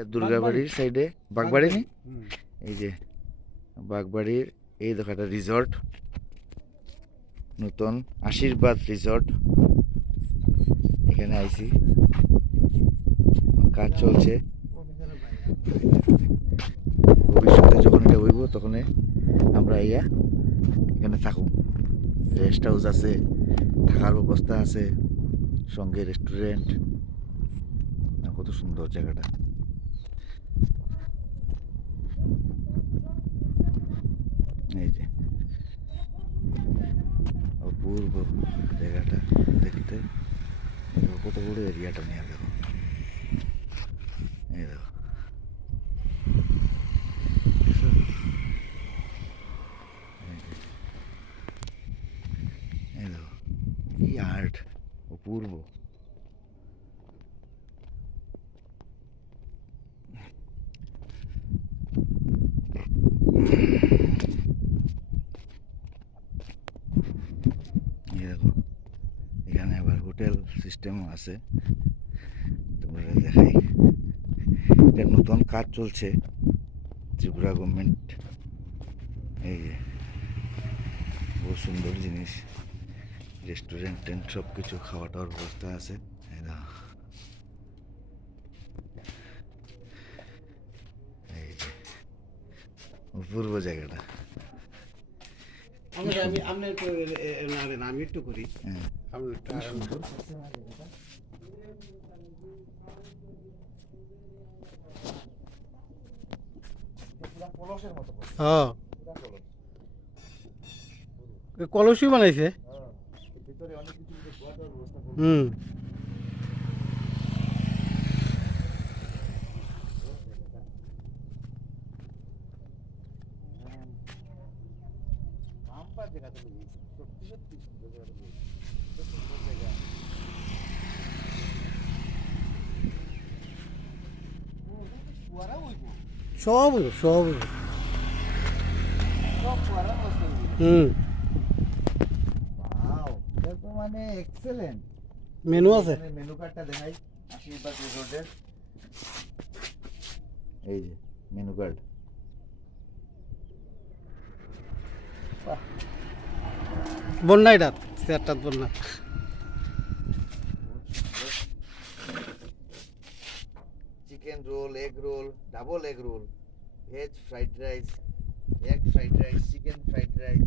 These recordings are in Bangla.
এটা দুর্গাবাড়ির সাইডে বাগবাড়ি নি এই যে বাগবাড়ির এই দেখো একটা রিসর্ট নতুন আশীর্বাদ রিসর্ট এখানে আইছি কাজ চলছে ভবিষ্যতে যখন এটা হইব তখন আমরা ইয়া এখানে থাকুম রেস্ট হাউস আছে থাকার ব্যবস্থা আছে সঙ্গে রেস্টুরেন্ট কত সুন্দর জায়গাটা এই যে অপূর্ব জায়গাটা দেখতে কত বড় এরিয়াটা নিয়ে দেখো এই দেখো এই দেখো কি আর্ট অপূর্ব দেখো এখানে আবার হোটেল সিস্টেমও আছে তোমরা দেখাই এটা নতুন কাজ চলছে ত্রিপুরা গভর্নমেন্ট এই যে বহু সুন্দর জিনিস রেস্টুরেন্ট টেন্ট সব কিছু খাওয়া দাওয়ার ব্যবস্থা আছে এই যে অপূর্ব জায়গাটা আমি একটু করি কলসি বানাইছে সব সব মানে এক্সেলেন্ট মেনু আছে মেনু কার্ডটা দেখাই আশীর্বাদ রিসোর্টের এই যে মেনু কার্ড বন্যা এটা চেয়ারটা Bonya chicken roll egg roll double egg roll veg fried rice egg fried rice chicken fried rice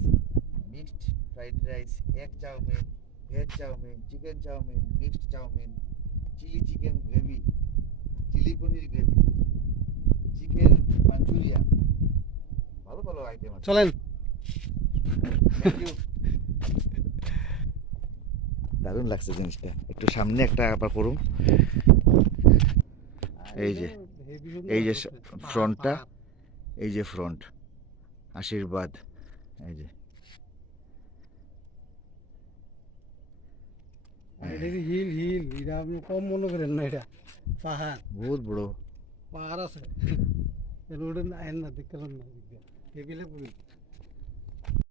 mixed fried rice egg chowmein veg chowmein chicken chowmein mixed chowmein chilli chicken gravy chilli paneer gravy chicken manchurian ভালো ভালো আইটেম আছে চলেন থ্যাংক ইউ দারুণ লাগছে জিনিসটা একটু সামনে একটা আবার করুন এই যে ফ্রন্টটা এই যে ফ্রন্ট আশীর্বাদ এই যে হিল হিল এটা আপনি কম মনে করেন না এটা পাহাড় বহুত বড় পাহাড় আছে রোডে না দেখলাম না